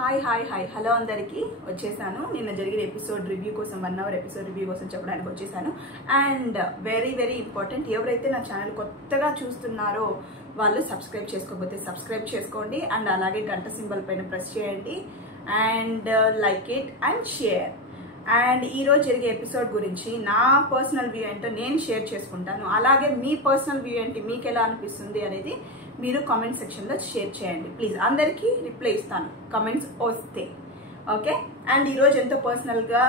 Hi hello అందరికీ వచ్చేసాను. నిన్న జరిగిన ఎపిసోడ్ రివ్యూ కోసం 1 అవర్ ఎపిసోడ్ రివ్యూ కోసం చెప్పడానికి వచ్చేసాను. అండ్ వెరీ ఇంపార్టెంట్, ఎవరైతే నా ఛానల్ కొత్తగా చూస్తున్నారో వాళ్ళు సబ్స్క్రైబ్ చేసుకోకపోతే సబ్స్క్రైబ్ చేసుకోండి. అండ్ అలాగే గంట సింబల్ పైన ప్రెస్ చేయండి and like it and share. And ఈరోజు జరిగే ఎపిసోడ్ గురించి నా పర్సనల్ వ్యూ ఏంటో నేను షేర్ చేసుకుంటాను. అలాగే మీ పర్సనల్ వ్యూ ఏంటి, మీకు ఎలా అనిపిస్తుంది అనేది మీరు కామెంట్ సెక్షన్లో షేర్ చేయండి ప్లీజ్. అందరికీ రిప్లై ఇస్తాను కామెంట్స్ వస్తే, ఓకే. అండ్ ఈరోజు ఎంతో పర్సనల్గా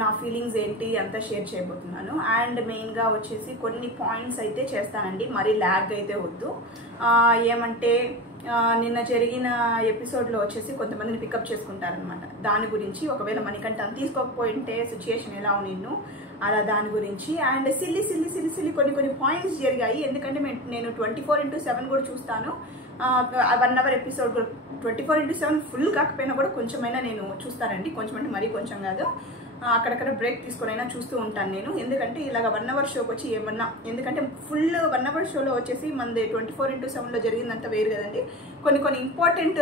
నా ఫీలింగ్స్ ఏంటి అంతా షేర్ చేయబోతున్నాను. అండ్ మెయిన్గా వచ్చేసి కొన్ని పాయింట్స్ అయితే చేస్తానండి, మరీ ల్యాగ్ అయితే వద్దు. ఏమంటే నిన్న జరిగిన ఎపిసోడ్లో వచ్చేసి కొంతమందిని పికప్ చేసుకుంటారనమాట. దాని గురించి ఒకవేళ మణికంఠ తీసుకోకపోయింటే సిచ్యుయేషన్ ఎలా నిన్ను అలా దాని గురించి. అండ్ సిల్లి కొన్ని పాయింట్స్ జరిగాయి. ఎందుకంటే నేను 24/7 కూడా చూస్తాను. 1 అవర్ ఎపిసోడ్ కూడా 24/7 ఫుల్ కాకపోయినా కూడా కొంచెమైనా నేను చూస్తానండి. కొంచెం అంటే మరీ కొంచెం కాదు, అక్కడక్కడ బ్రేక్ తీసుకొని అయినా చూస్తూ ఉంటాను నేను. ఎందుకంటే ఇలాగ 1 అవర్ షోకి వచ్చి ఏమన్నా, ఎందుకంటే ఫుల్ 1 అవర్ షోలో వచ్చేసి మనది 24/7లో జరిగిందంతా వేరు కదండి. కొన్ని ఇంపార్టెంట్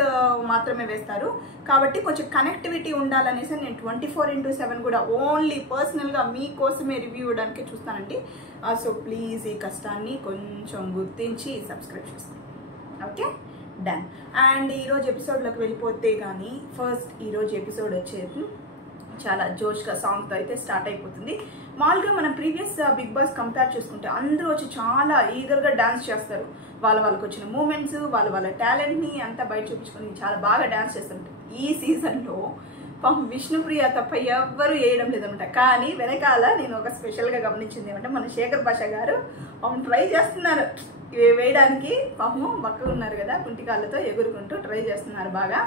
మాత్రమే వేస్తారు. కాబట్టి కొంచెం కనెక్టివిటీ ఉండాలనేసి నేను 24/7 కూడా ఓన్లీ పర్సనల్గా మీకోసమే రివ్యూ ఇవ్వడానికి చూస్తానండి. సో ప్లీజ్ ఈ కష్టాన్ని కొంచెం గుర్తించి సబ్స్క్రైబ్ చేసుకోండి, ఓకే డన్. అండ్ ఈరోజు ఎపిసోడ్లోకి వెళ్ళిపోతే కానీ ఫస్ట్ ఈరోజు ఎపిసోడ్ వచ్చేది చాలా జోష్గా సాంగ్తో అయితే స్టార్ట్ అయిపోతుంది. మామూలుగా మనం ప్రీవియస్ బిగ్ బాస్ కంపేర్ చేసుకుంటే అందరూ వచ్చి చాలా ఈగర్గా డాన్స్ చేస్తారు. వాళ్ళకి వచ్చిన మూమెంట్స్, వాళ్ళ టాలెంట్ని అంతా బయట చూపించుకొని చాలా బాగా డాన్స్ చేస్తుంటారు. ఈ సీజన్లో పాపం విష్ణుప్రియ తప్ప ఎవ్వరూ వేయడం లేదనమాట. కానీ వెనకాల నేను ఒక స్పెషల్గా గమనించింది ఏమంటే మన శేఖర్ భాష గారు పాపం ట్రై చేస్తున్నారు వేయడానికి. పాపం బక్కగా ఉన్నారు కదా, కుంటికాళ్ళతో ఎగురుకుంటూ ట్రై చేస్తున్నారు, బాగా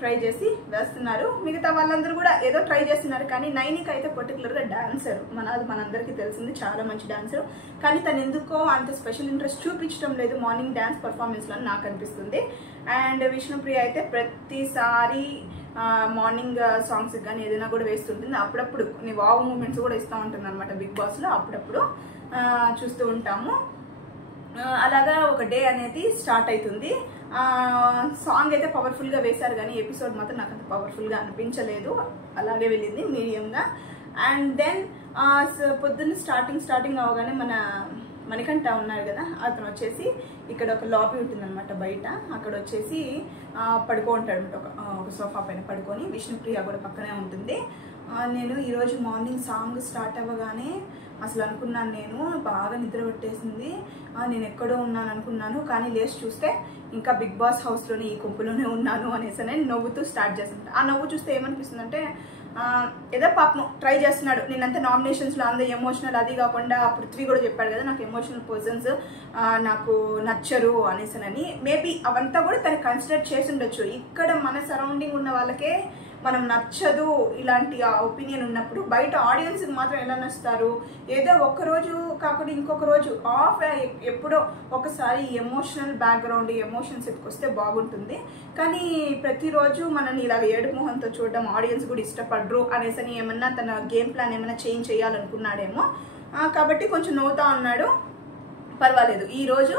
ట్రై చేసి వేస్తున్నారు. మిగతా వాళ్ళందరూ కూడా ఏదో ట్రై చేస్తున్నారు. కానీ నైనిక అయితే పర్టికులర్గా డాన్సర్, మనందరికీ తెలిసింది, చాలా మంచి డాన్సర్. కానీ తను ఎందుకో అంత స్పెషల్ ఇంట్రెస్ట్ చూపించడం లేదు మార్నింగ్ డ్యాన్స్ పర్ఫార్మెన్స్లో అని నాకు అనిపిస్తుంది. అండ్ విష్ణుప్రియ అయితే ప్రతిసారి మార్నింగ్ సాంగ్స్ కానీ ఏదైనా కూడా వేస్తుంటుంది. అప్పుడప్పుడు కొన్ని వావ్ మూమెంట్స్ కూడా ఇస్తూ ఉంటుంది అనమాట బిగ్ బాస్లో, అప్పుడప్పుడు చూస్తూ ఉంటాము. అలాగా ఒక డే అనేది స్టార్ట్ అవుతుంది. సాంగ్ అయితే పవర్ఫుల్గా వేశారు కానీ ఎపిసోడ్ మాత్రం నాకు అంత పవర్ఫుల్గా అనిపించలేదు, అలాగే వెళ్ళింది మీడియంగా. అండ్ దెన్ పొద్దున్న స్టార్టింగ్ అవగానే మణికంఠ ఉన్నారు కదా, అతను వచ్చేసి ఇక్కడ ఒక లాబీ ఉంటుందన్నమాట బయట, అక్కడ వచ్చేసి పడుకో ఉంటాడు అనమాట. ఒక సోఫా పైన పడుకొని, విష్ణుప్రియ కూడా పక్కనే ఉంటుంది. నేను ఈరోజు మార్నింగ్ సాంగ్ స్టార్ట్ అవ్వగానే అసలు అనుకున్నాను, నేను బాగా నిద్ర పట్టేసింది, నేను ఎక్కడో ఉన్నాను అనుకున్నాను. కానీ లేచి చూస్తే ఇంకా బిగ్ బాస్ హౌస్లోనే ఈ కొంపులోనే ఉన్నాను అనేసి నేను నవ్వుతూ స్టార్ట్ చేస్తుంటా. ఆ నవ్వు చూస్తే ఏమనిపిస్తుంది అంటే ఏదో పాపం ట్రై చేస్తున్నాడు. నేనంతా నామినేషన్స్లో అందరూ ఎమోషనల్, అది కాకుండా పృథ్వీ కూడా చెప్పాడు కదా నాకు ఎమోషనల్ పర్సన్స్ నాకు నచ్చరు అనేసనని. మేబీ అవంతా కూడా తను కన్సిడర్ చేసి ఉండొచ్చు. ఇక్కడ మన సరౌండింగ్ ఉన్న వాళ్ళకే మనం నచ్చదు ఇలాంటి ఒపీనియన్ ఉన్నప్పుడు బయట ఆడియన్స్కి మాత్రం ఎలా నచ్చుతారు? ఏదో ఒక్కరోజు కాకుండా ఇంకొక రోజు ఆఫ్, ఎప్పుడో ఒకసారి ఎమోషనల్ బ్యాక్గ్రౌండ్ ఎమోషన్స్ ఎత్తుకొస్తే బాగుంటుంది. కానీ ప్రతిరోజు మనల్ని ఇలాగ ఏడుపు మొహంతో చూడడం ఆడియన్స్ కూడా ఇష్టపడరు అనేసని ఏమన్నా తన గేమ్ ప్లాన్ ఏమైనా చేంజ్ చేయాలనుకున్నాడేమో. కాబట్టి కొంచెం నవ్వుతా ఉన్నాడు, పర్వాలేదు. ఈరోజు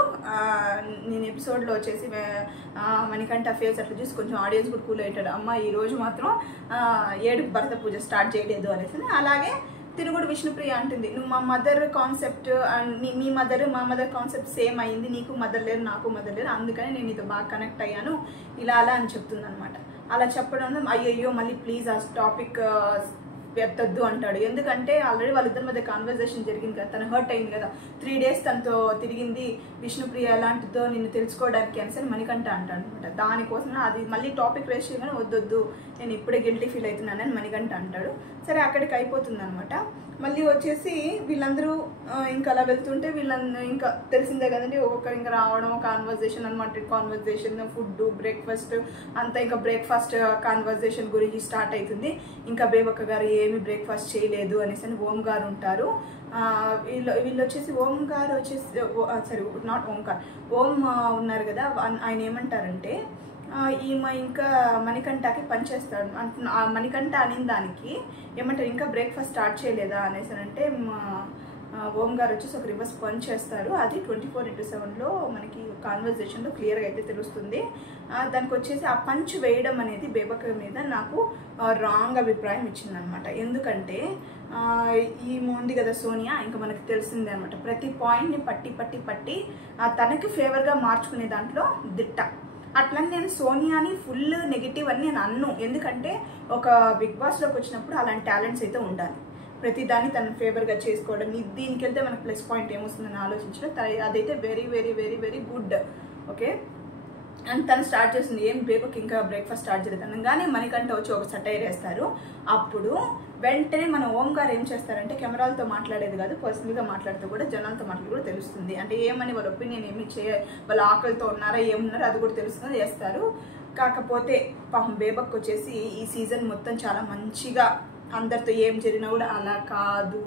నేను ఎపిసోడ్లో వచ్చేసి మణికంఠ ఫేస్ అట్లా చూసి కొంచెం ఆడియన్స్ కూడా కూల్ అయ్యాడు. అమ్మ ఈరోజు మాత్రం ఏడుపు భరత పూజ స్టార్ట్ చేయలేదు అనేసి. అలాగే తిను కూడా విష్ణుప్రియ అంటుంది, నువ్వు మా మదర్ కాన్సెప్ట్ మీ మదర్ మా మదర్ కాన్సెప్ట్ సేమ్ అయ్యింది, నీకు మదర్ లేరు నాకు మదర్ లేరు, అందుకని నేను నీతో బాగా కనెక్ట్ అయ్యాను అలా అని చెప్తుంది అనమాట. అలా చెప్పడం అయ్యయ్యో మళ్ళీ ప్లీజ్ ఆ టాపిక్ ఎత్తద్దు అంటాడు. ఎందుకంటే ఆల్రెడీ వాళ్ళిద్దరి మధ్య కాన్వర్జేషన్ జరిగింది కదా, తను హర్ట్ అయింది కదా, 3 days తనతో తిరిగింది విష్ణుప్రియ ఎలాంటిదో నిన్ను తెలుసుకోవడానికి అనేసి మణికంఠ అంటాడు అనమాట. దానికోసం అది మళ్ళీ టాపిక్ రేస్ చేయగానే వద్దొద్దు నేను ఇప్పుడే గిల్టీ ఫీల్ అవుతున్నానని మణికంఠ అంటాడు. సరే అక్కడికి అయిపోతుంది అనమాట. మళ్ళీ వచ్చేసి వీళ్ళందరూ ఇంకా అలా వెళ్తుంటే వీళ్ళందరూ ఇంకా తెలిసిందే కదండి, ఒక్కొక్కరు ఇంకా రావడం కాన్వర్జేషన్ అనమాట. కాన్వర్జేషన్, ఫుడ్, బ్రేక్ఫాస్ట్ అంతా ఇంకా బ్రేక్ఫాస్ట్ కాన్వర్జేషన్ గురించి స్టార్ట్ అవుతుంది. ఇంకా బేబక్క గారు ఏమి బ్రేక్ఫాస్ట్ చేయలేదు అనేసి ఓం గారు ఉంటారు. వీళ్ళు వచ్చేసి ఓం గారు వచ్చేసి సారీ నాట్ ఓంకార్, ఓం ఉన్నారు కదా, ఆయన ఏమంటారంటే ఈమె ఇంకా మణికంఠకి పనిచేస్తాడు మణికంఠ అనిన దానికి ఏమంటారు ఇంకా బ్రేక్ఫాస్ట్ స్టార్ట్ చేయలేదా అనేసి అంటే ఓం గారు వచ్చేసి ఒక రివర్స్ పంచ్ చేస్తారు. అది 24/7లో మనకి కాన్వర్జేషన్లో క్లియర్గా అయితే తెలుస్తుంది. దానికి వచ్చేసి ఆ పంచ్ వేయడం అనేది బేబక్క మీద నాకు రాంగ్ అభిప్రాయం ఇచ్చిందనమాట. ఎందుకంటే ఈ ఉంది కదా సోనియా, ఇంకా మనకు తెలిసిందే అనమాట. ప్రతి పాయింట్ని పట్టి తనకి ఫేవర్గా మార్చుకునే దాంట్లో దిట్ట. అట్లని నేను సోనియాని ఫుల్ నెగిటివ్ అని నేను అన్ను. ఎందుకంటే ఒక బిగ్ బాస్లోకి వచ్చినప్పుడు అలాంటి టాలెంట్స్ అయితే ఉండాలి. ప్రతిదాన్ని తన ఫేవర్గా చేసుకోవడం, దీనికి వెళ్తే మనకు ప్లస్ పాయింట్ ఏమొస్తుందని ఆలోచించడం, అదైతే very very very very good. Okay, and తను స్టార్ట్ చేసింది ఏం బేబక్ ఇంకా బ్రేక్ఫాస్ట్ స్టార్ట్ చేద్దాం కానీ మణికంఠ వచ్చి ఒక సటైర్ వేస్తారు. అప్పుడు వెంటనే మన ఓం గారు ఏం చేస్తారంటే కెమెరాలతో మాట్లాడేది కాదు, పర్సనల్గా మాట్లాడుతూ కూడా జనాలతో మాట్లాడి కూడా తెలుస్తుంది. అంటే ఏమని వాళ్ళ ఒపీనియన్ ఏమి వాళ్ళ ఆకలితో ఉన్నారా ఏమున్నారో అది కూడా తెలుస్తుంది, చేస్తారు. కాకపోతే పాపం బేబక్ వచ్చేసి ఈ సీజన్ మొత్తం చాలా మంచిగా అందరితో ఏం జరిగినా కూడా అలా కాదు,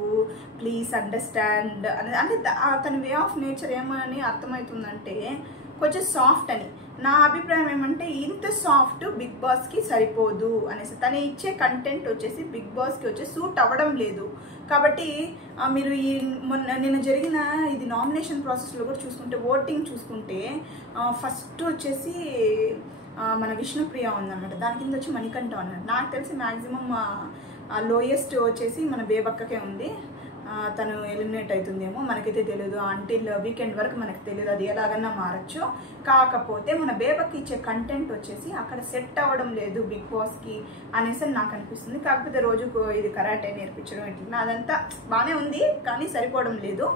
ప్లీజ్ అండర్స్టాండ్ అనేది, అంటే తన వే ఆఫ్ నేచర్ ఏమని అర్థమవుతుందంటే కొంచెం సాఫ్ట్ అని. నా అభిప్రాయం ఏమంటే ఇంత సాఫ్ట్ బిగ్ బాస్కి సరిపోదు అనేసి. తను ఇచ్చే కంటెంట్ వచ్చేసి బిగ్ బాస్కి వచ్చి సూట్ అవ్వడం లేదు. కాబట్టి మీరు ఈ నిన్న జరిగిన ఇది నామినేషన్ ప్రాసెస్లో కూడా చూసుకుంటే, ఓటింగ్ చూసుకుంటే ఫస్ట్ వచ్చేసి మన విష్ణుప్రియ ఉందన్నమాట, దాని కింద వచ్చి మణికంఠ అన్నమాట. నాకు తెలిసి మ్యాక్సిమం లోయెస్ట్ వచ్చేసి మన బేబక్కకే ఉంది. తను ఎలిమినేట్ అవుతుందేమో మనకైతే తెలియదు, అంటిల్ వీకెండ్ వరకు మనకు తెలియదు, అది ఎలాగన్నా మారచ్చు. కాకపోతే మన బేబక్కి ఇచ్చే కంటెంట్ వచ్చేసి అక్కడ సెట్ అవ్వడం లేదు బిగ్ బాస్కి అనేసి నాకు అనిపిస్తుంది. కాకపోతే రోజుకు ఇది కరాటే నేర్పించడం ఇట్లా అదంతా బాగానే ఉంది కానీ సరిపోవడం లేదు.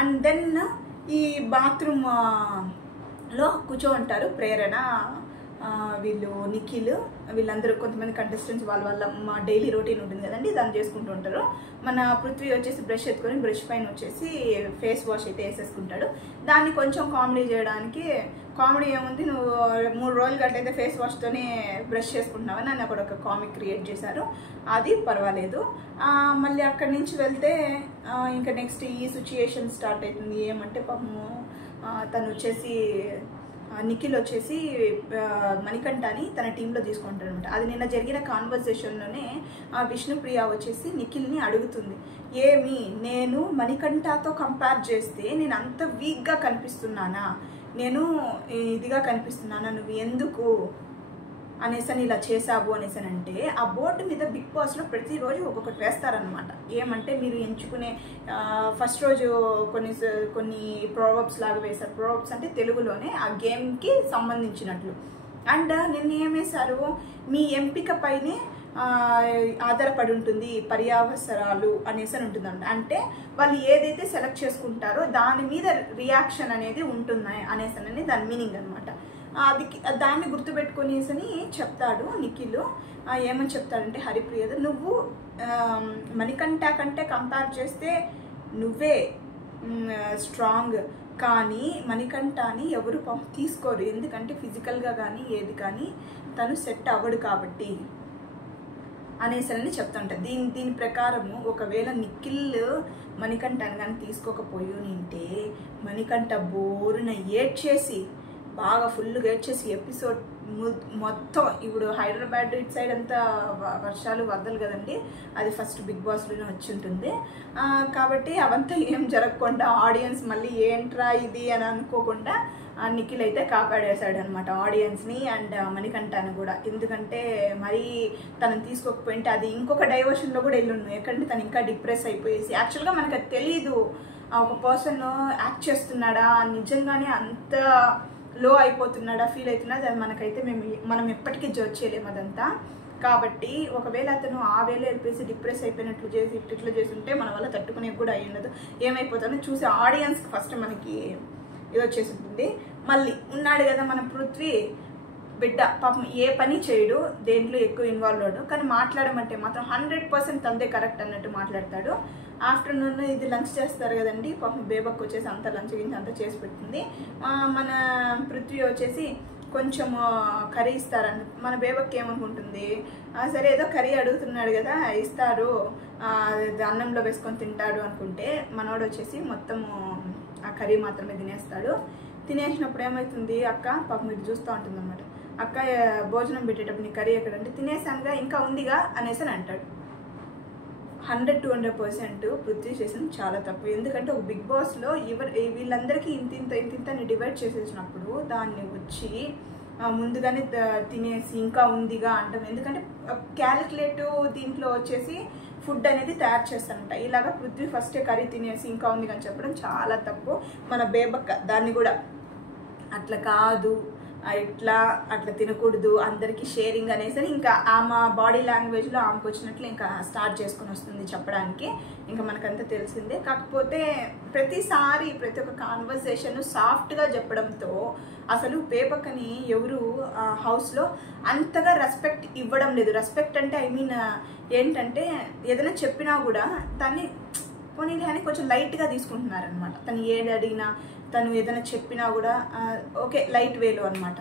అండ్ దెన్ ఈ బాత్రూమ్లో కూర్చోంటారు ప్రేరణ, వీళ్ళు నిఖిల్, వీళ్ళందరూ కొంతమంది కంటెస్టెంట్స్ వాళ్ళ మా డైలీ రొటీన్ ఉంటుంది కదండి, దాన్ని చేసుకుంటూ ఉంటారు. మన పృథ్వీ వచ్చేసి బ్రష్ ఎత్తుకొని బ్రష్ పైన వచ్చేసి ఫేస్ వాష్ అయితే వేసేసుకుంటాడు. దాన్ని కొంచెం కామెడీ చేయడానికి, కామెడీ ఏముంది నువ్వు 3 రోజులు గట్లయితే ఫేస్ వాష్తోనే బ్రష్ చేసుకుంటున్నావని నన్ను అక్కడ ఒక కామిక్ క్రియేట్ చేశారు, అది పర్వాలేదు. మళ్ళీ అక్కడి నుంచి వెళ్తే ఇంకా నెక్స్ట్ ఈ సిచ్యుయేషన్ స్టార్ట్ అవుతుంది. ఏమంటే పాపము తను వచ్చేసి నిఖిల్ వచ్చేసి మణికంఠని తన టీంలో తీసుకుంటాడు అనమాట. అది నిన్న జరిగిన కాన్వర్జేషన్లోనే విష్ణుప్రియ వచ్చేసి నిఖిల్ని అడుగుతుంది, ఏమి నేను మణికంఠతో కంపేర్ చేస్తే నేను అంత వీక్గా కనిపిస్తున్నానా, నేను ఇదిగా కనిపిస్తున్నానా, నువ్వు ఎందుకు అనేసని ఇలా చేసావు అనేసనంటే, ఆ బోర్డు మీద బిగ్ బాస్లో ప్రతిరోజు ఒక్కొక్కటి వేస్తారనమాట. ఏమంటే మీరు ఎంచుకునే ఫస్ట్ రోజు కొన్ని ప్రోవర్బ్స్ లాగా వేశారు. ప్రోవర్బ్స్ అంటే తెలుగులోనే ఆ గేమ్కి సంబంధించినట్లు. అండ్ నిన్న ఏం వేశారు, మీ ఎంపిక పైనే ఆధారపడి ఉంటుంది పర్యావసరాలు అనేసి అని ఉంటుందంట. అంటే వాళ్ళు ఏదైతే సెలెక్ట్ చేసుకుంటారో దాని మీద రియాక్షన్ అనేది ఉంటున్నాయి అనేసి దాని మీనింగ్ అనమాట. అది దాన్ని గుర్తుపెట్టుకునేసని చెప్తాడు నిఖిల్. ఏమని చెప్తాడంటే, హరిప్రియద నువ్వు మణికంఠ కంటే కంపేర్ చేస్తే నువ్వే స్ట్రాంగ్, కానీ మణికంఠని ఎవరు తీసుకోరు, ఎందుకంటే ఫిజికల్గా కానీ ఏది కానీ తను సెట్ అవ్వడు కాబట్టి అనేసరని చెప్తుంటారు. దీని ప్రకారము ఒకవేళ నిఖిల్ మణికంఠని కానీ తీసుకోకపోయి ఉంటే మణికంఠ బోరున ఏడ్చేసి బాగా ఫుల్గా ఏడ్చేసి ఎపిసోడ్ మొత్తం, ఇప్పుడు హైదరాబాద్ ఇటు సైడ్ అంతా వర్షాలు వరదలు కదండి, అది ఫస్ట్ బిగ్ బాస్లోనే వచ్చి ఉంటుంది. కాబట్టి అవంతా ఏం జరగకుండా ఆడియన్స్ మళ్ళీ ఏంట్రా ఇది అని అనుకోకుండా నిఖిల్ అయితే కాపాడేశాడు అనమాట ఆడియన్స్ని అండ్ మణికంఠని కూడా. ఎందుకంటే మరీ తనని తీసుకోకపోయింటే అది ఇంకొక డైవర్షన్లో కూడా వెళ్ళుండు, ఎక్కడంటే తను ఇంకా డిప్రెస్ అయిపోయేసి. యాక్చువల్గా మనకు అది తెలీదు, ఒక పర్సన్ యాక్ట్ చేస్తున్నాడా నిజంగానే అంత లో అయిపోతున్నాడా ఫీల్ అవుతున్నాడా, అది మనకైతే మనం ఎప్పటికీ జడ్జ్ చేయలేము అదంతా. కాబట్టి ఒకవేళ అతను ఆ వేళ వెళ్ళిపోయి డిప్రెస్ అయిపోయినట్లు చేసి ఇట్లా చేసి ఉంటే మన వల్ల తట్టుకునే కూడా అయ్యి ఉండదు. ఏమైపోతుందో చూసి ఆడియన్స్కి ఫస్ట్ మనకి ఇది వచ్చేసి ఉంటుంది. మళ్ళీ ఉన్నాడు కదా మన పృథ్వీ బిడ్డ, పాపం ఏ పని చేయడు, దేంట్లో ఎక్కువ ఇన్వాల్వ్ అవ్వడు, కానీ మాట్లాడమంటే మాత్రం 100% తందే కరెక్ట్ అన్నట్టు మాట్లాడతాడు. ఆఫ్టర్నూన్ ఇది లంచ్ చేస్తారు కదండి, పాపం బేబక్ వచ్చేసి అంత లంచ్ గించి అంతా చేసి పెడుతుంది. మన పృథ్వీ వచ్చేసి కొంచెం కర్రీ ఇస్తారని, మన బేబక్ ఏమనుకుంటుంది, సరే ఏదో కర్రీ అడుగుతున్నాడు కదా ఇస్తారు, అన్నంలో వేసుకొని తింటాడు అనుకుంటే, మనోడు వచ్చేసి మొత్తము ఆ కర్రీ మాత్రమే తినేస్తాడు. తినేసినప్పుడు ఏమవుతుంది, అక్క పాపం మీరు చూస్తూ ఉంటుంది అన్నమాట, అక్క భోజనం పెట్టేటప్పుడు నీ కర్రీ ఎక్కడంటే, తినేసానుగా ఇంకా ఉందిగా అనేసి అని అంటాడు. 100-200% పృథ్వీ చేసింది చాలా తప్పు. ఎందుకంటే ఒక బిగ్ బాస్లో వీళ్ళందరికీ ఇంత డివైడ్ చేసేసినప్పుడు దాన్ని వచ్చి ముందుగానే తినేసి ఇంకా ఉందిగా అంటాం. ఎందుకంటే క్యాలిక్యులేటివ్ దీంట్లో వచ్చేసి ఫుడ్ అనేది తయారు చేస్తానంట. ఇలాగా పృథ్వీ ఫస్టే కర్రీ తినేసి ఇంకా ఉంది అని చెప్పడం చాలా తప్పు. మన బేబక్క దాన్ని కూడా అట్లా కాదు, అట్లా తినకూడదు, అందరికీ షేరింగ్ అనేసి ఇంకా ఆమె బాడీ లాంగ్వేజ్లో ఆమెకు వచ్చినట్లు ఇంకా స్టార్ట్ చేసుకుని వస్తుంది చెప్పడానికి. ఇంకా మనకంతా తెలిసిందే. కాకపోతే ప్రతిసారి ప్రతి ఒక్క కాన్వర్సేషన్ సాఫ్ట్గా చెప్పడంతో అసలు బేబక్కని ఎవరు హౌస్లో అంతగా రెస్పెక్ట్ ఇవ్వడం లేదు. రెస్పెక్ట్ అంటే ఐ మీన్ ఏంటంటే ఏదైనా చెప్పినా కూడా దాన్ని పోనీలే అని కొంచెం లైట్గా తీసుకుంటున్నారనమాట. తను ఏది అడిగినా తను ఏదైనా చెప్పినా కూడా ఓకే లైట్ వేలో అనమాట.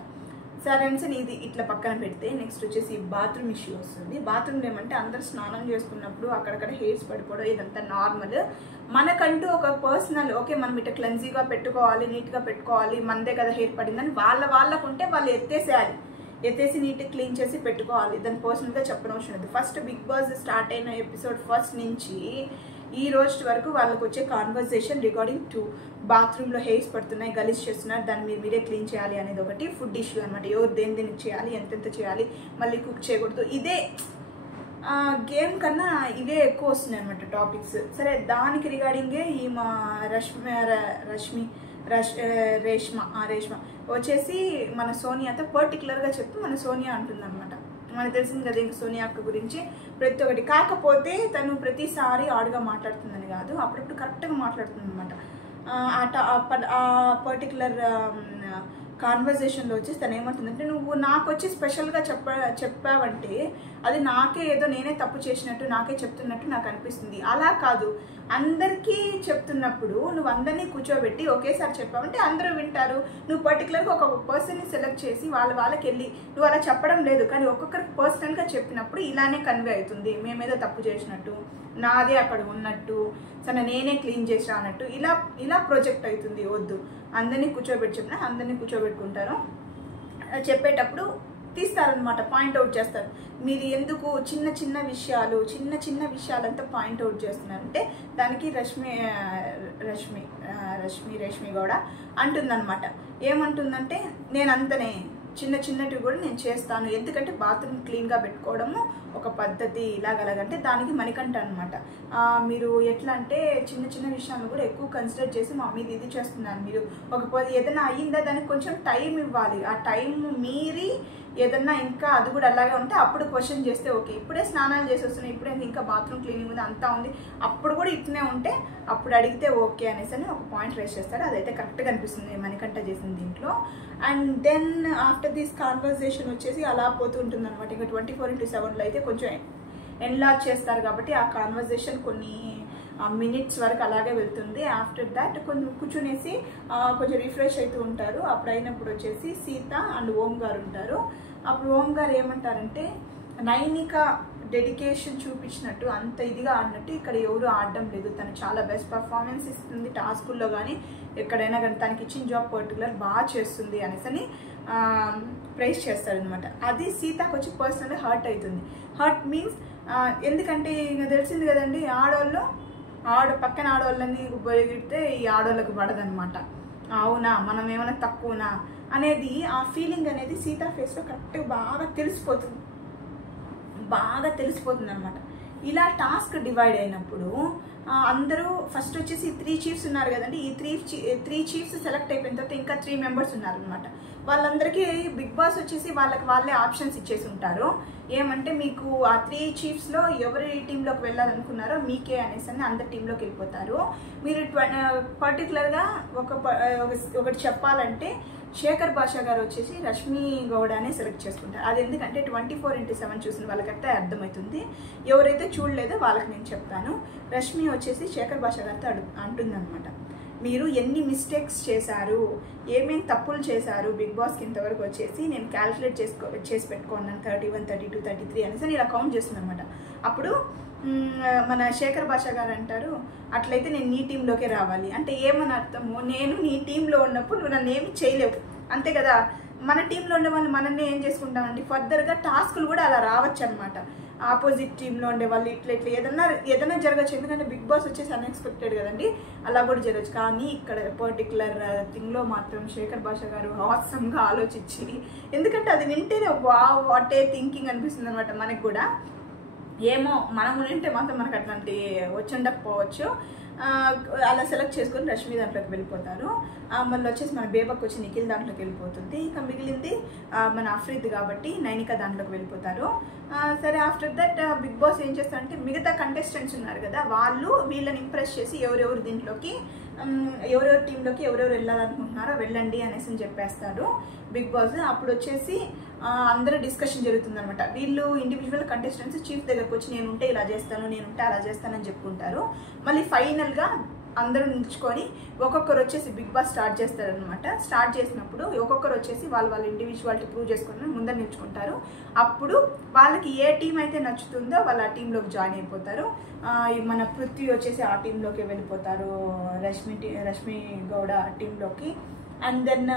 సరే అని ఇది ఇట్లా పక్కన పెడితే నెక్స్ట్ వచ్చేసి బాత్రూమ్ ఇష్యూ వస్తుంది. బాత్రూమ్ ఏమంటే అందరు స్నానం చేసుకున్నప్పుడు అక్కడక్కడ హెయిర్స్ పడిపోవడం ఇదంతా నార్మల్. మనకంటూ ఒక పర్సనల్ ఓకే మనం ఇట్లా క్లెన్జీగా పెట్టుకోవాలి, నీట్గా పెట్టుకోవాలి, మనదే కదా హెయిర్ పడిందని వాళ్ళకుంటే వాళ్ళు ఎత్తేసి నీట్గా క్లీన్ చేసి పెట్టుకోవాలి. దాన్ని పర్సనల్గా చెప్పనవసరం లేదు. ఫస్ట్ బిగ్ బాస్ స్టార్ట్ అయిన ఎపిసోడ్ ఫస్ట్ నుంచి ఈ రోజు వరకు వాళ్ళకి వచ్చే కాన్వర్సేషన్ రిగార్డింగ్ టు బాత్రూంలో హెయిర్స్ పడుతున్నాయి, గలీజ్ చేస్తున్నారు, దాన్ని మీరే క్లీన్ చేయాలి అనేది ఒకటి. ఫుడ్ ఇష్యూ అనమాట. ఎవరు దేనికి చేయాలి, ఎంతెంత చేయాలి, మళ్ళీ కుక్ చేయకూడదు. ఇదే గేమ్ కన్నా ఇవే ఎక్కువ వస్తున్నాయి అనమాట టాపిక్స్. సరే దానికి రిగార్డింగే ఈ మా రేష్మ వచ్చేసి మన సోనియాతో పర్టికులర్గా చెప్పి మన సోనియా అంటుందన్నమాట. మనకు తెలిసింది కదా ఇంక సోనియా అక్క గురించి ప్రతి ఒక్కటి. కాకపోతే తను ప్రతిసారి ఆడుగా మాట్లాడుతుందని కాదు, అప్పుడప్పుడు కరెక్ట్గా మాట్లాడుతుంది అనమాట. ఆ పర్టికులర్ కాన్వర్జేషన్లో వచ్చేసి తను ఏమంటుందంటే నువ్వు నాకు వచ్చి స్పెషల్గా చెప్పావంటే అది నాకే ఏదో నేనే తప్పు చేసినట్టు నాకే చెప్తున్నట్టు నాకు అనిపిస్తుంది. అలా కాదు, అందరికీ చెప్తున్నప్పుడు నువ్వు అందరినీ కూర్చోబెట్టి ఒకేసారి చెప్పావంటే అందరూ వింటారు. నువ్వు పర్టికులర్గా ఒక పర్సన్ని సెలెక్ట్ చేసి వాళ్ళకి వెళ్ళి నువ్వు అలా చెప్పడం లేదు, కానీ ఒక్కొక్కరికి పర్సనల్గా చెప్పినప్పుడు ఇలానే కన్వే అవుతుంది. మేమేదో తప్పు చేసినట్టు, నాదే అక్కడ ఉన్నట్టు, సరే నేనే క్లీన్ చేసా అన్నట్టు ఇలా ప్రొజెక్ట్ అవుతుంది. వద్దు, అందరినీ కూర్చోబెట్టి చెప్పినా అందరినీ కూర్చోబెట్టుకుంటారు. చెప్పేటప్పుడు తీస్తారనమాట, పాయింట్అవుట్ చేస్తారు. మీరు ఎందుకు చిన్న విషయాలంతా పాయింట్అవుట్ చేస్తున్నారంటే దానికి రష్మి గౌడ అంటుందన్నమాట. ఏమంటుందంటే నేను అంతనే చిన్నటివి కూడా నేను చేస్తాను, ఎందుకంటే బాత్రూమ్ క్లీన్గా పెట్టుకోవడము ఒక పద్ధతి, ఇలాగలాగంటే దానికి మణికంఠ అనమాట. మీరు ఎట్లా అంటే చిన్న విషయాలను కూడా ఎక్కువ కన్సిడర్ చేసి మా మీద ఇది చేస్తున్నారు. మీరు ఒక ఏదైనా అయ్యిందా దానికి కొంచెం టైం ఇవ్వాలి. ఆ టైం మీరి ఏదన్నా ఇంకా అది కూడా అలాగే ఉంటే అప్పుడు క్వశ్చన్ చేస్తే ఓకే, ఇప్పుడే స్నానాలు చేసి వస్తున్నాయి, ఇప్పుడే ఇంకా బాత్రూమ్ క్లీనింగ్ ఉంది అంతా ఉంది, అప్పుడు కూడా ఇట్నే ఉంటే అప్పుడు అడిగితే ఓకే అనేసి అని ఒక పాయింట్ రేస్ చేస్తారు. అదైతే కరెక్ట్గా అనిపిస్తుంది మణికంఠ చేసిన దీంట్లో. And then after this conversation వచ్చేసి అలా పోతూ ఉంటుంది అనమాట. ఇంకా 24/7లో అయితే కొంచెం ఎన్లార్జ్ చేస్తారు కాబట్టి ఆ కాన్వర్సేషన్ కొన్ని మినిట్స్ వరకు అలాగే వెళ్తుంది. ఆఫ్టర్ దాట్ కొంచెం కూర్చునేసి కొంచెం రిఫ్రెష్ అవుతూ ఉంటారు. అప్పుడు అయినప్పుడు వచ్చేసి సీత అండ్ ఓం గారు ఉంటారు. అప్పుడు ఓం గారు ఏమంటారంటే నైనిక డెడికేషన్ చూపించినట్టు అంత ఇదిగా ఆడినట్టు ఇక్కడ ఎవరు ఆడడం లేదు, తను చాలా బెస్ట్ పర్ఫార్మెన్స్ ఇస్తుంది టాస్కుల్లో కానీ ఎక్కడైనా కానీ, తనకి ఇచ్చిన జాబ్ పర్టికులర్ బాగా చేస్తుంది అనేసి ప్రైజ్ చేస్తారనమాట. అది సీతకు వచ్చి పర్సనల్గా హర్ట్ అవుతుంది. హర్ట్ మీన్స్ ఎందుకంటే ఇంకా తెలిసింది కదండి, పక్కన ఆడవాళ్ళని ఉపయోగిస్తే ఈ ఆడవాళ్ళకు పడదనమాట. అవునా మనం ఏమైనా తక్కువనా అనేది ఆ ఫీలింగ్ అనేది సీతా ఫేస్లో కరెక్ట్గా బాగా తెలిసిపోతుంది అనమాట. ఇలా టాస్క్ డివైడ్ అయినప్పుడు అందరూ ఫస్ట్ వచ్చేసి 3 చీఫ్స్ ఉన్నారు కదండి. ఈ 3 చీఫ్స్ సెలెక్ట్ అయిపోయిన తర్వాత ఇంకా 3 మెంబర్స్ ఉన్నారనమాట. వాళ్ళందరికీ బిగ్ బాస్ వచ్చేసి వాళ్ళే ఆప్షన్స్ ఇచ్చేసి ఉంటారు. ఏమంటే మీకు ఆ 3 చీఫ్స్లో ఎవరి టీంలోకి వెళ్ళాలనుకున్నారో మీకే అనేసి అందరి టీంలోకి వెళ్ళిపోతారు. మీరు పర్టికులర్గా ఒకటి చెప్పాలంటే శేఖర్ భాషా గారు వచ్చేసి రష్మి గౌడనే సెలెక్ట్ చేసుకుంటారు. అది ఎందుకంటే 24/7 చూసిన వాళ్ళకైతే అర్థమవుతుంది. ఎవరైతే చూడలేదో వాళ్ళకి నేను చెప్తాను. రష్మి వచ్చేసి శేఖర్ భాషా గారితో అంటుందన్నమాట, మీరు ఎన్ని మిస్టేక్స్ చేశారు, ఏమేమి తప్పులు చేశారు బిగ్ బాస్కి ఇంతవరకు వచ్చేసి నేను క్యాల్కులేట్ చేసి పెట్టుకున్నాను 31, 32, 33 అనేసి ఇలా కౌంట్ చేస్తుంది అనమాట. అప్పుడు మన శేఖర్ భాషా గారు అంటారు, అట్లయితే నేను నీ టీంలోకే రావాలి అంటే ఏమని అర్థము, నేను నీ టీంలో ఉన్నప్పుడు నువ్వు నన్ను ఏమి చేయలేవు అంతే కదా, మన టీంలో ఉండే వాళ్ళు మనల్ని ఏం చేసుకుంటామండి, ఫర్దర్గా టాస్కులు కూడా అలా రావచ్చు అనమాట. ఆపోజిట్ టీంలో ఉండే వాళ్ళు ఇట్లా ఏదైనా జరగచ్చు. ఎందుకంటే బిగ్ బాస్ వచ్చేసి అన్ఎక్స్పెక్టెడ్ కదండి, అలా కూడా జరగచ్చు. కానీ ఇక్కడ పర్టికులర్ థింగ్లో మాత్రం శేఖర్ భాష గారు ఆసమ్గా ఆలోచించి, ఎందుకంటే అది వింటేనే వాట్ ఏ థింకింగ్ అనిపిస్తుంది అనమాట మనకి కూడా. ఏమో మనం వింటే మాత్రం మనకు అట్లాంటి వచ్చుండకపోవచ్చు. అలా సెలెక్ట్ చేసుకొని రష్మి దాంట్లోకి వెళ్ళిపోతారు. మళ్ళీ వచ్చేసి మన బేబక్ వచ్చి నిఖిల్ దాంట్లోకి వెళ్ళిపోతుంది. ఇంకా మిగిలింది మన అఫ్రీద్ కాబట్టి నైనిక దాంట్లోకి వెళ్ళిపోతారు. సరే ఆఫ్టర్ దట్ బిగ్ బాస్ ఏం చేస్తారంటే మిగతా కంటెస్టెంట్స్ ఉన్నారు కదా, వాళ్ళు వీళ్ళని ఇంప్రెస్ చేసి ఎవరెవరు దీంట్లోకి ఎవరెవరి టీంలోకి ఎవరెవరు వెళ్ళాలనుకుంటున్నారో వెళ్ళండి అనేసి చెప్పేస్తారు బిగ్ బాస్. అప్పుడు వచ్చేసి అందరూ డిస్కషన్ జరుగుతుంది అనమాట. వీళ్ళు ఇండివిజువల్ కంటెస్టెంట్స్ చీఫ్ దగ్గరకు వచ్చి నేనుంటే ఇలా చేస్తాను, నేనుంటే అలా చేస్తానని చెప్పుకుంటారు. మళ్ళీ ఫైనల్గా అందరూ నిల్చుకొని ఒక్కొక్కరు వచ్చేసి బిగ్ బాస్ స్టార్ట్ చేస్తారనమాట. స్టార్ట్ చేసినప్పుడు ఒక్కొక్కరు వచ్చేసి వాళ్ళ ఇండివిజువాలిటీ ప్రూవ్ చేసుకుని ముందర నిల్చుకుంటారు. అప్పుడు వాళ్ళకి ఏ టీం అయితే నచ్చుతుందో వాళ్ళు ఆ టీంలోకి జాయిన్ అయిపోతారు. మన పృథ్వీ వచ్చేసి ఆ టీంలోకి వెళ్ళిపోతారు, రష్మి గౌడ టీంలోకి. అండ్ దెన్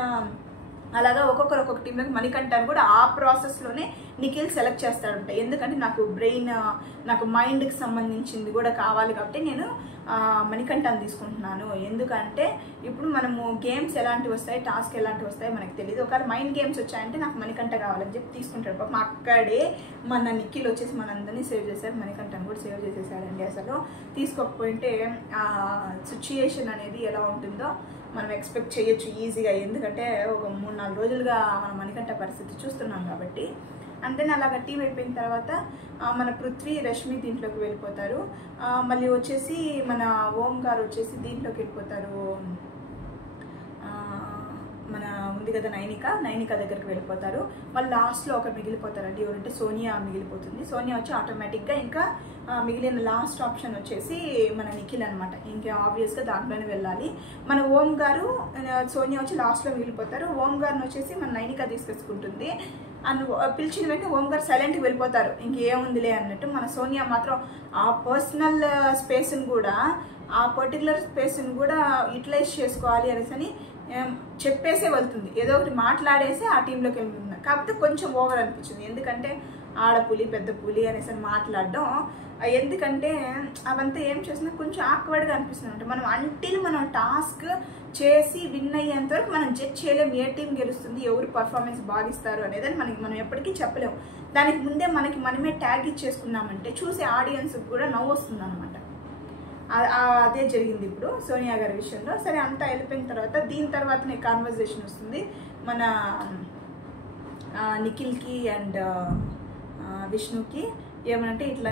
అలాగా ఒక్కొక్క టీంలోకి మణికంఠను కూడా ఆ ప్రాసెస్లోనే నిఖిల్ సెలెక్ట్ చేస్తాడంట. ఎందుకంటే నాకు మైండ్కి సంబంధించింది కూడా కావాలి కాబట్టి నేను మణికంఠను తీసుకుంటున్నాను. ఎందుకంటే ఇప్పుడు మనము గేమ్స్ ఎలాంటివి వస్తాయి, టాస్క్ ఎలాంటివి వస్తాయో మనకు తెలియదు. ఒకవేళ మైండ్ గేమ్స్ వచ్చాయంటే నాకు మణికంఠ కావాలని చెప్పి తీసుకుంటాడు. పాపం అక్కడే మన నిఖిల్ వచ్చేసి మనందరినీ సేవ్ చేశారు, మణికంఠను కూడా సేవ్ చేసేసాడండి. అసలు తీసుకోకపోయింటే ఆ సిచ్యుయేషన్ అనేది ఎలా ఉంటుందో మనం ఎక్స్పెక్ట్ చేయొచ్చు ఈజీగా. ఎందుకంటే ఒక 3-4 రోజులుగా మన మణికంఠ పరిస్థితి చూస్తున్నాం కాబట్టి. అంతే అలాగ టీం అయిపోయిన తర్వాత మన పృథ్వీ రష్మి దీంట్లోకి వెళ్ళిపోతారు. మళ్ళీ వచ్చేసి మన ఓం గారు వచ్చేసి దీంట్లోకి వెళ్ళిపోతారు. మన ఉంది కదా నైనిక దగ్గరికి వెళ్ళిపోతారు. మళ్ళీ లాస్ట్లో ఒకరు మిగిలిపోతారండి. ఎవరంటే సోనియా మిగిలిపోతుంది. సోనియా వచ్చి ఆటోమేటిక్గా ఇంకా మిగిలిన లాస్ట్ ఆప్షన్ వచ్చేసి మన నిఖిల్ అనమాట. ఇంకా ఆబ్వియస్గా దాంట్లోనే వెళ్ళాలి. మన ఓం గారు సోనియా వచ్చి లాస్ట్లో మిగిలిపోతారు. ఓం గారిని వచ్చేసి మన నైనిక తీసుకొచ్చుకుంటుంది. పిలిచిన వెంటనే ఓం గారు సైలెంట్గా వెళ్ళిపోతారు, ఇంకేముందిలే అన్నట్టు. మన సోనియా మాత్రం ఆ పర్సనల్ స్పేస్ని కూడా ఆ పర్టికులర్ స్పేస్ని కూడా యూటిలైజ్ చేసుకోవాలి అనేసి చెప్పేసే వెళ్తుంది. ఏదో ఒకటి మాట్లాడేసి ఆ టీంలోకి వెళ్తుంది. కాకపోతే కొంచెం ఓవర్ అనిపించింది. ఎందుకంటే ఆడపులి పెద్ద పులి అనేసి మాట్లాడడం, ఎందుకంటే అవంతా ఏం చేసినా కొంచెం ఆక్వర్డ్గా అనిపిస్తుంది అంటే. మనం టాస్క్ చేసి విన్ అయ్యేంత వరకు మనం జడ్జ్ చేయలేము ఏ టీం గెలుస్తుంది, ఎవరు పర్ఫార్మెన్స్ బాగిస్తారు అనేదని మనం ఎప్పటికీ చెప్పలేము. దానికి ముందే మనమే ట్యాగ్ ఇచ్చేసుకున్నామంటే చూసే ఆడియన్స్కి కూడా నవ్వు వస్తుంది అనమాట. అదే జరిగింది ఇప్పుడు సోనియా గారి విషయంలో. సరే అంతా వెళ్ళిపోయిన తర్వాత దీని తర్వాతనే కాన్వర్జేషన్ వస్తుంది మన నిఖిల్కి అండ్ విష్ణుకి. ఏమనంటే ఇట్లా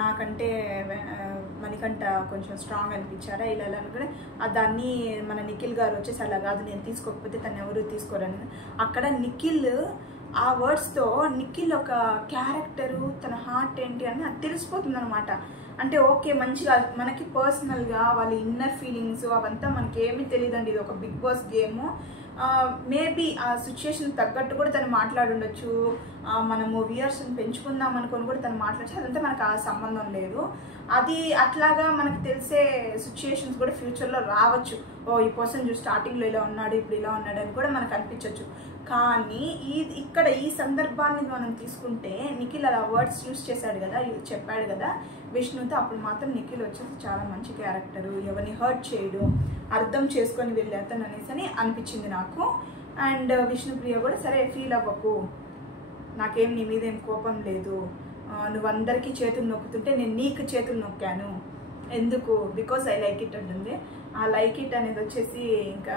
నాకంటే మణికంఠ కొంచెం స్ట్రాంగ్ అనిపించారా ఇలా అనుకుని దాన్ని మన నిఖిల్ గారు వచ్చేసి అలా కాదు, నేను తీసుకోకపోతే తను ఎవరు తీసుకోరని. అక్కడ నిఖిల్ ఆ వర్డ్స్తో నిఖిల్ ఒక క్యారెక్టరు, తన హార్ట్ ఏంటి అని అది తెలిసిపోతుంది అనమాట. అంటే ఓకే మంచిగా మనకి పర్సనల్గా వాళ్ళ ఇన్నర్ ఫీలింగ్స్ అవంతా మనకి ఏమీ తెలియదండి. ఇది ఒక బిగ్ బాస్ గేమ్. మేబీ ఆ సిచ్యుయేషన్ తగ్గట్టు కూడా తను మాట్లాడుండొచ్చు. మనము వ్యూయర్స్ని పెంచుకుందాం అనుకొని కూడా తను మాట్లాడచ్చు. అదంతా మనకు ఆ సంబంధం లేదు. అది అట్లాగా మనకు తెలిసే సిచ్యుయేషన్స్ కూడా ఫ్యూచర్లో రావచ్చు. ఈ పర్సన్ చూసి స్టార్టింగ్లో ఇలా ఉన్నాడు, ఇప్పుడు ఇలా ఉన్నాడు అని కూడా మనకు అనిపించవచ్చు. కానీ ఇక్కడ ఈ సందర్భాన్ని మనం తీసుకుంటే నిఖిల్ అలా వర్డ్స్ యూజ్ చేశాడు కదా, చెప్పాడు కదా విష్ణుతో. అప్పుడు మాత్రం నిఖిల్ వచ్చేసి చాలా మంచి క్యారెక్టరు, ఎవరిని హర్ట్ చేయడు, అర్థం చేసుకొని వెళ్ళేస్తాను అనేసి అనిపించింది నాకు. అండ్ విష్ణుప్రియ కూడా సరే ఫీల్ అవ్వకు, నాకేం నీ మీద ఏం కోపం లేదు, నువ్వు అందరికీ చేతులు నొక్కుతుంటే నేను నీకు చేతులు నొక్కాను, ఎందుకు, బికాస్ ఐ లైక్ ఇట్ అంటుంది. ఆ లైక్ ఇట్ అనేది వచ్చేసి ఇంకా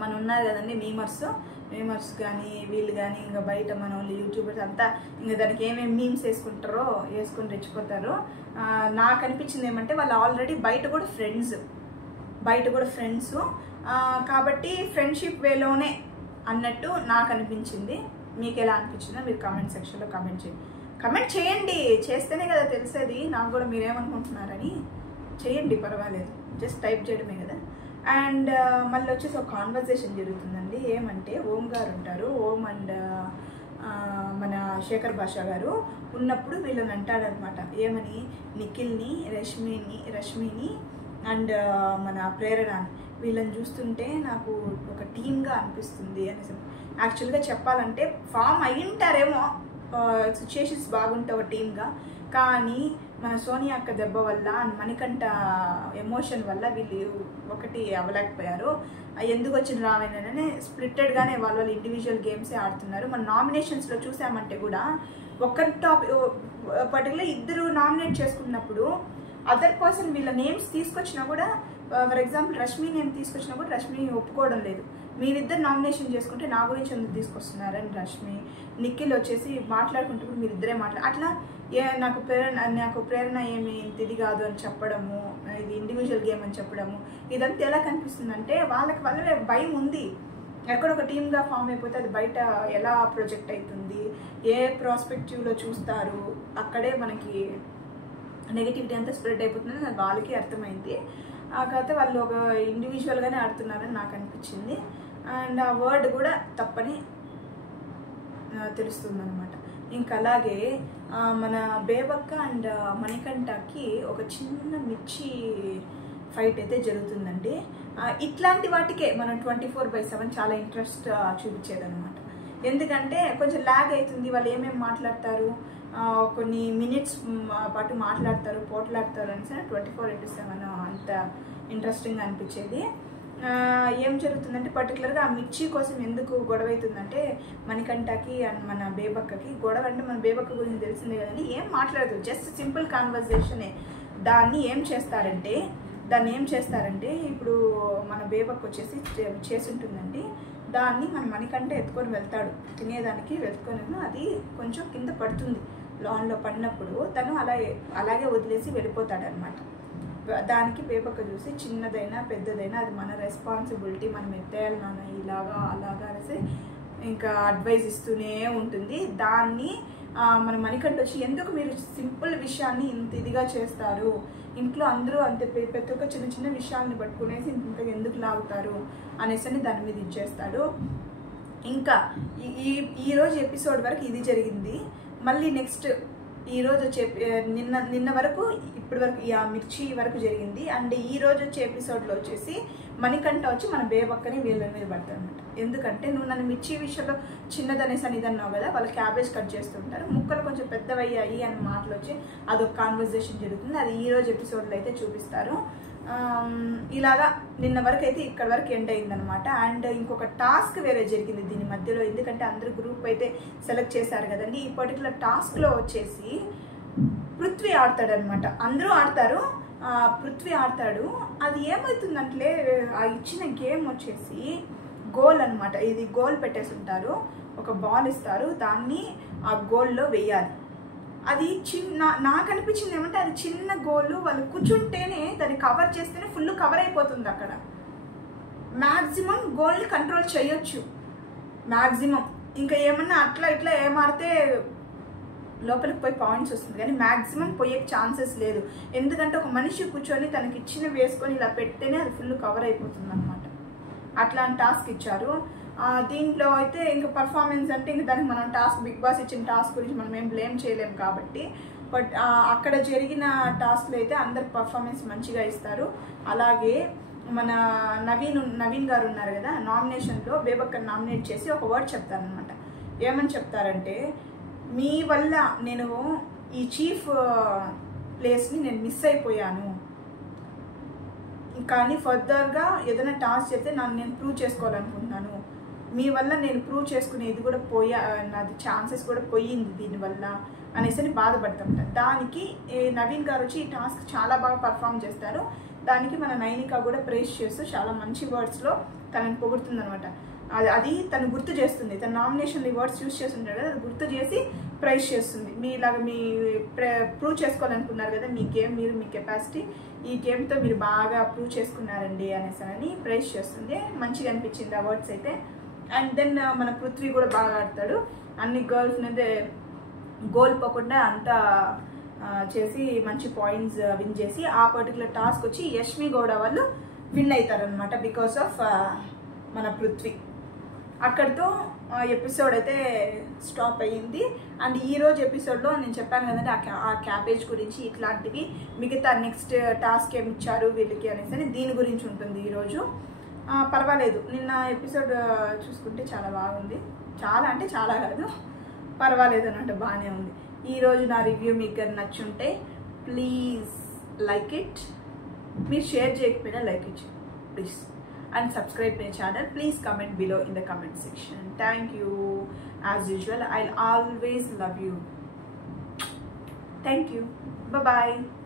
మన ఉన్నారు కదండి మీమర్స్ కానీ వీళ్ళు కానీ ఇంకా బయట మన వాళ్ళు యూట్యూబర్స్ అంతా ఇంకా దానికి ఏమేమి మీమ్స్ వేసుకొని రెచ్చిపోతారో. నాకు అనిపించింది ఏమంటే వాళ్ళు ఆల్రెడీ బయట కూడా ఫ్రెండ్స్ కాబట్టి ఫ్రెండ్షిప్ వేలోనే అన్నట్టు నాకు అనిపించింది. మీకు ఎలా అనిపించిందో మీరు కామెంట్ సెక్షన్లో కమెంట్ చేయండి. చేస్తేనే కదా తెలిసేది నాకు కూడా మీరేమనుకుంటున్నారని. చేయండి, పర్వాలేదు, జస్ట్ టైప్ చేయడమే కదా. అండ్ మళ్ళీ వచ్చేసి ఒక కాన్వర్జేషన్ జరుగుతుందండి. ఏమంటే ఓం గారు ఉంటారు, ఓం అండ్ మన శేఖర్ భాష గారు ఉన్నప్పుడు వీళ్ళని అంటాడనమాట. ఏమని, నిఖిల్ని రష్మిని అండ్ మన ప్రేరణ, వీళ్ళని చూస్తుంటే నాకు ఒక టీమ్గా అనిపిస్తుంది అనేసి. యాక్చువల్గా చెప్పాలంటే ఫామ్ అయ్యింటారేమో, సిచ్యుయేషన్స్ బాగుంటే ఒక టీమ్గా, కానీ మన సోనియా అక్క దెబ్బ వల్ల అండ్ మణికంఠ ఎమోషన్ వల్ల వీళ్ళు ఒకటి అవ్వలేకపోయారు. ఎందుకు వచ్చిన రావేననే స్ప్లిట్టెడ్గానే వాళ్ళు ఇండివిజువల్ గేమ్సే ఆడుతున్నారు. మన నామినేషన్స్లో చూసామంటే కూడా ఒక పర్టికులర్ ఇద్దరు నామినేట్ చేసుకున్నప్పుడు అదర్ పర్సన్ వీళ్ళ నేమ్స్ తీసుకొచ్చినా కూడా, ఫర్ ఎగ్జాంపుల్ రష్మి నేమ్ తీసుకొచ్చినా కూడా రష్మి ఒప్పుకోవడం లేదు. మీరిద్దరు నామినేషన్ చేసుకుంటే నా గురించి ఎందుకు తీసుకొస్తున్నారని రష్మి, నిఖిల్ వచ్చేసి మాట్లాడుకుంటూ మీరిద్దరే అట్లా నాకు ప్రేరణ ఏమి ఇది కాదు అని చెప్పడము, ఇది ఇండివిజువల్ గేమ్ అని చెప్పడము, ఇదంతా ఎలా కనిపిస్తుందంటే వాళ్ళకి భయం ఉంది. ఎక్కడొక టీమ్గా ఫామ్ అయిపోతే అది బయట ఎలా ప్రొజెక్ట్ అవుతుంది, ఏ ప్రాస్పెక్టివ్లో చూస్తారు, అక్కడే మనకి నెగిటివిటీ అంతా స్ప్రెడ్ అయిపోతుంది. అది వాళ్ళకి అర్థమైంది. కాకపోతే వాళ్ళు ఒక ఇండివిజువల్గానే ఆడుతున్నారని నాకు అనిపించింది. అండ్ ఆ వర్డ్ కూడా తప్పని తెలుస్తుంది అనమాట. ఇంకా అలాగే మన బేబక్క అండ్ మణికంఠకి ఒక చిన్న మిర్చి ఫైట్ అయితే జరుగుతుందండి. ఇట్లాంటి వాటికే మనం 24/7 చాలా ఇంట్రెస్ట్ చూపించేదన్నమాట. ఎందుకంటే కొంచెం ల్యాగ్ అవుతుంది, వాళ్ళు ఏమేమి మాట్లాడతారు, కొన్ని మినిట్స్ పాటు మాట్లాడతారు, పోట్లాడతారు అనేసి 24/7 అంత ఇంట్రెస్టింగ్గా అనిపించేది. ఏం జరుగుతుందంటే పర్టికులర్గా ఆ మిర్చి కోసం ఎందుకు గొడవ అవుతుందంటే మణికంఠకి అండ్ మన బేబక్కకి గొడవ. అంటే మన బేబక్క గురించి తెలిసిందే కదండి, ఏం మాట్లాడదు, జస్ట్ సింపుల్ కాన్వర్జేషనే. దాన్ని ఏం చేస్తారంటే ఇప్పుడు మన బేబక్క వచ్చేసి చేసి ఉంటుందండి, దాన్ని మన మణికంఠ ఎత్తుకొని వెళ్తాడు తినేదానికి, వెళ్తుకొని అది కొంచెం కింద పడుతుంది. లాన్లో పడినప్పుడు తను అలాగే వదిలేసి వెళ్ళిపోతాడు అనమాట. దానికి బేబక్క చూసి చిన్నదైనా పెద్దదైనా అది మన రెస్పాన్సిబిలిటీ, మనం ఎత్తేయాలి నాన్న, ఇలాగా అలాగా అనేసి ఇంకా అడ్వైజ్ ఇస్తూనే ఉంటుంది. దాన్ని మన మణికంఠ వచ్చి ఎందుకు మీరు సింపుల్ విషయాన్ని ఇంత ఇదిగా చేస్తారు, ఇంట్లో అందరూ అంతే ప్రతి ఒక్క చిన్న చిన్న విషయాల్ని పట్టుకునేసి ఇంత ఎందుకు లాగుతారు అనేసి దాని మీద ఇచ్చేస్తాడు. ఇంకా ఈరోజు ఎపిసోడ్ వరకు ఇది జరిగింది. మళ్ళీ నెక్స్ట్ ఈరోజు వచ్చే నిన్న వరకు ఇప్పటి వరకు ఆ మిర్చి వరకు జరిగింది. అండ్ ఈరోజు వచ్చే ఎపిసోడ్లో వచ్చేసి మణికంఠ వచ్చి మన బేబక్కని వీళ్ళ మీద పడతారు అనమాట. ఎందుకంటే నువ్వు నన్ను మిర్చి విషయంలో చిన్నదనేసి అని ఇదన్నావు కదా, వాళ్ళు క్యాబేజ్ కట్ చేస్తుంటారు, ముక్కలు కొంచెం పెద్దవయ్యాయి అని మాటలు వచ్చి అదొక కాన్వర్జేషన్ జరుగుతుంది. అది ఈరోజు ఎపిసోడ్లో అయితే చూపిస్తారు. ఇలాగా నిన్న వరకు అయితే ఇక్కడ వరకు ఎండ్ అయిందనమాట. అండ్ ఇంకొక టాస్క్ వేరే జరిగింది దీని మధ్యలో, ఎందుకంటే అందరూ గ్రూప్ అయితే సెలెక్ట్ చేశారు కదండి. ఈ పర్టికులర్ టాస్క్లో వచ్చేసి పృథ్వీ ఆడతాడనమాట. అందరూ ఆడతారు, పృథ్వీ ఆడతాడు. అది ఏమవుతుందంటే ఆ ఇచ్చిన గేమ్ వచ్చేసి గోల్ అనమాట. ఇది గోల్ పెట్టేసి ఉంటారు, ఒక బాల్ ఇస్తారు, దాన్ని ఆ గోల్లో వేయాలి. అది నాకు అనిపించింది ఏమంటే అది చిన్న గోలు, వాళ్ళు కూర్చుంటేనే దాన్ని కవర్ చేస్తేనే ఫుల్ కవర్ అయిపోతుంది. అక్కడ మ్యాక్సిమం గోల్ని కంట్రోల్ చేయొచ్చు మ్యాక్సిమం. ఇంకా ఏమన్నా అట్లా ఇట్లా ఏమాడితే లోపలికి పోయి పాయింట్స్ వస్తుంది, కానీ మ్యాక్సిమం పోయే ఛాన్సెస్ లేదు. ఎందుకంటే ఒక మనిషి కూర్చొని తనకి ఇచ్చిన వేసుకొని ఇలా పెడితేనే అది ఫుల్ కవర్ అయిపోతుంది అనమాట. అట్లాంటి టాస్క్ ఇచ్చారు. దీంట్లో అయితే ఇంకా పర్ఫార్మెన్స్ అంటే ఇంకా దానికి మనం బిగ్ బాస్ ఇచ్చిన టాస్క్ గురించి మనం ఏం బ్లేమ్ చేయలేము కాబట్టి, బట్ అక్కడ జరిగిన టాస్క్లో అయితే అందరు పర్ఫార్మెన్స్ మంచిగా ఇస్తారు. అలాగే మన నవీన్ గారు ఉన్నారు కదా, నామినేషన్లో బేబక్కని నామినేట్ చేసి ఒక వర్డ్ చెప్తారనమాట. ఏమని చెప్తారంటే, మీ వల్ల నేను ఈ చీఫ్ ప్లేస్ని నేను మిస్ అయిపోయాను, కానీ ఫర్దర్గా ఏదైనా టాస్క్ చేస్తే నేను ప్రూవ్ చేసుకోవాలనుకుంటున్నాను, మీ వల్ల నేను ప్రూవ్ చేసుకునేది కూడా నాది ఛాన్సెస్ కూడా పోయింది దీనివల్ల అనేసి బాధపడతాం. దానికి నవీన్ గారు వచ్చి ఈ టాస్క్ చాలా బాగా పర్ఫామ్ చేస్తారు. దానికి మన నైనిక కూడా ప్రైజ్ చేస్తూ చాలా మంచి వర్డ్స్లో తనని పొగుడుతుంది అనమాట. అది తను గుర్తు చేస్తుంది, తన నామినేషన్లో ఈ వర్డ్స్ యూజ్ చేస్తుంటారు కదా, అది గుర్తు చేసి ప్రైజ్ చేస్తుంది. మీలాగా మీ ప్రూవ్ చేసుకోవాలనుకున్నారు కదా మీ గేమ్, మీ కెపాసిటీ, ఈ గేమ్తో మీరు బాగా ప్రూవ్ చేసుకున్నారండి అనేసి ప్రైజ్ చేస్తుంది. మంచిగా అనిపించింది ఆ వర్డ్స్ అయితే. అండ్ దెన్ మన పృథ్వీ కూడా బాగా ఆడతాడు, అన్ని గర్ల్స్ని అయితే గోల్పోకుండా అంతా చేసి మంచి పాయింట్స్ విన్ చేసి ఆ పర్టికులర్ టాస్క్ వచ్చి యష్మి గౌడ వాళ్ళు విన్ అవుతారనమాట బికాస్ ఆఫ్ మన పృథ్వీ. అక్కడితో ఎపిసోడ్ అయితే స్టాప్ అయ్యింది. అండ్ ఈరోజు ఎపిసోడ్లో నేను చెప్పాను కదండి ఆ క్యాబేజ్ గురించి, ఇట్లాంటివి మిగతా నెక్స్ట్ టాస్క్ ఏమి ఇచ్చారు వీళ్ళకి అనేసి దీని గురించి ఉంటుంది ఈరోజు. పర్వాలేదు, నిన్న ఎపిసోడ్ చూసుకుంటే చాలా బాగుంది. చాలా అంటే చాలా కాదు, పర్వాలేదు అన్నట్టు బాగానే ఉంది. ఈరోజు నా రివ్యూ మీకు నచ్చుంటే ప్లీజ్ లైక్ ఇట్. మీరు షేర్ చేయకపోయినా like it please. And subscribe my channel. Please comment below in the comment section. Thank you. As usual, I'll always love you. Thank you. Bye bye.